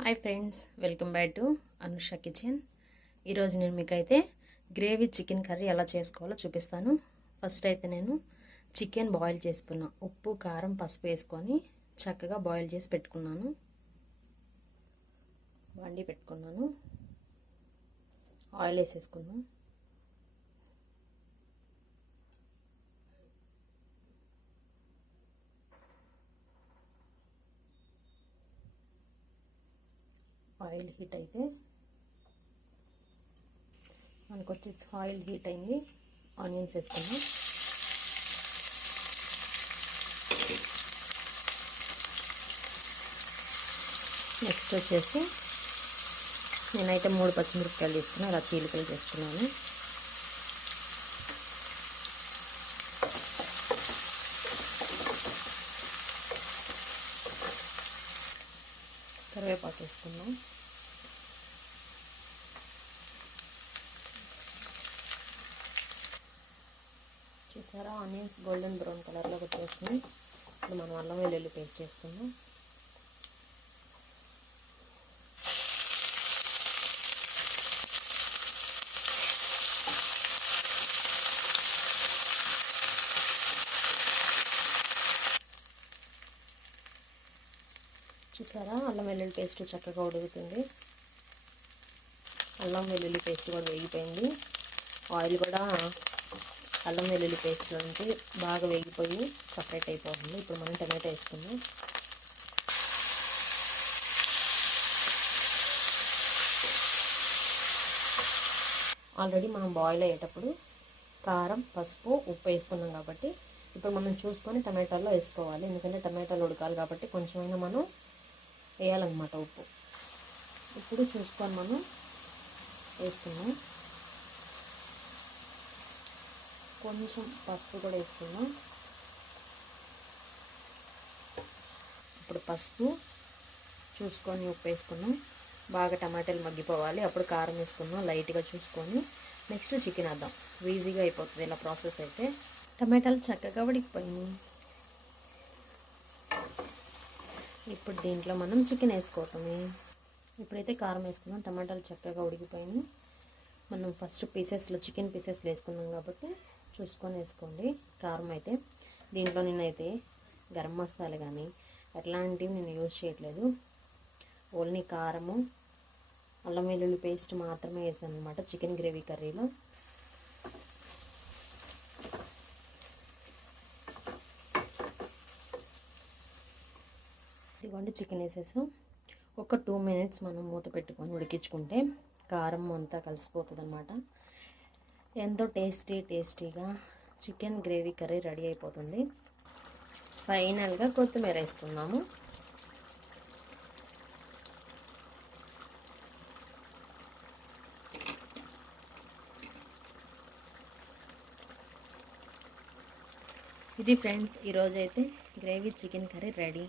Hi friends, welcome back to Anusha kitchen. ఈరోజు నేను మీకైతే గ్రేవీ చికెన్ కర్రీ ఎలా చేసుకోవాలో చూపిస్తాను. ఫస్ట్ అయితే నేను చికెన్ బాయిల్ చేసుకున్నా. ఉప్పు, కారం, పసుపు వేసుకొని చక్కగా బాయిల్ చేసి పెట్టుకున్నాను. వండి పెట్టుకున్నాను. ఆయిల్ వేసేసుకుందాం. ఆయిల్ హీట్ అయితే మనకు వచ్చి ఆయిల్ హీట్ అయింది. ఆనియన్స్ వేసుకుందాం. నెక్స్ట్ వచ్చేసి నేనైతే 3 పచ్చిమిరపకాయలు తీసుకున్నాను. అలా చీలికలు చేసుకున్నాను. కరివేపాకు వేసుకుందాం. చూసారా, ఆనియన్స్ గోల్డెన్ బ్రౌన్ కలర్లోకి వచ్చేస్తుంది. ఇప్పుడు మనం అల్లం వెల్లుల్లి పేస్ట్ వేసుకుందాం. చూసారా, అల్లం వెల్లుల్లి పేస్ట్ చక్కగా ఉడుకుతుంది. అల్లం వెల్లుల్లి పేస్ట్ కూడా వేగిపోయింది. ఆయిల్ కూడా అల్లం వెల్లుల్లి పేస్ట్ నుంచి బాగా వేగిపోయి సపరేట్ అయిపోతుంది. ఇప్పుడు మనం టమాటో వేసుకుందాం. ఆల్రెడీ మనం బాయిల్ అయ్యేటప్పుడు కారం, పసుపు, ఉప్పు వేసుకున్నాం కాబట్టి ఇప్పుడు మనం చూసుకొని టమాటాల్లో వేసుకోవాలి. ఎందుకంటే టమాటాలు ఉడకాలి కాబట్టి కొంచెమైనా మనం వేయాలన్నమాట ఉప్పు. ఇప్పుడు చూసుకొని మనం వేసుకున్నాం. కొంచెం పసుపు కూడా వేసుకున్నాం. ఇప్పుడు పసుపు చూసుకొని ఉప్పు వేసుకున్నాం. బాగా టమాటాలు మగ్గిపోవాలి. అప్పుడు కారం వేసుకున్నాం లైట్గా చూసుకొని. నెక్స్ట్ చికెన్ వేద్దాం. ఈజీగా అయిపోతుంది ఇలా ప్రాసెస్ అయితే. టమాటాలు చక్కగా ఉడికిపోయినాయి. ఇప్పుడు దీంట్లో మనం చికెన్ వేసుకోవటమే. ఇప్పుడైతే కారం వేసుకున్నాం. టమాటాలు చక్కగా ఉడికిపోయినాయి. మనం ఫస్ట్ పీసెస్లో చికెన్ పీసెస్లో వేసుకున్నాం కాబట్టి చూసుకొని వేసుకోండి కారం అయితే. దీంట్లో నేనైతే గరం మసాలా కానీ అట్లాంటివి నేను యూజ్ చేయట్లేదు. ఓన్లీ కారము, అల్లం వెల్లుల్లి పేస్ట్ మాత్రమే వేసాను అనమాట చికెన్ గ్రేవీ కర్రీలో. ఇదిగోండి చికెన్ వేసేసాం. ఒక 2 మినిట్స్ మనం మూత పెట్టుకొని ఉడికించుకుంటే కారం అంతా కలిసిపోతుంది అనమాట. ఎంతో టేస్టీగా చికెన్ గ్రేవీ కర్రీ రెడీ అయిపోతుంది. ఫైనల్గా కొత్తిమీర వేసుకుందాము. ఇది ఫ్రెండ్స్, ఈరోజైతే గ్రేవీ చికెన్ కర్రీ రెడీ.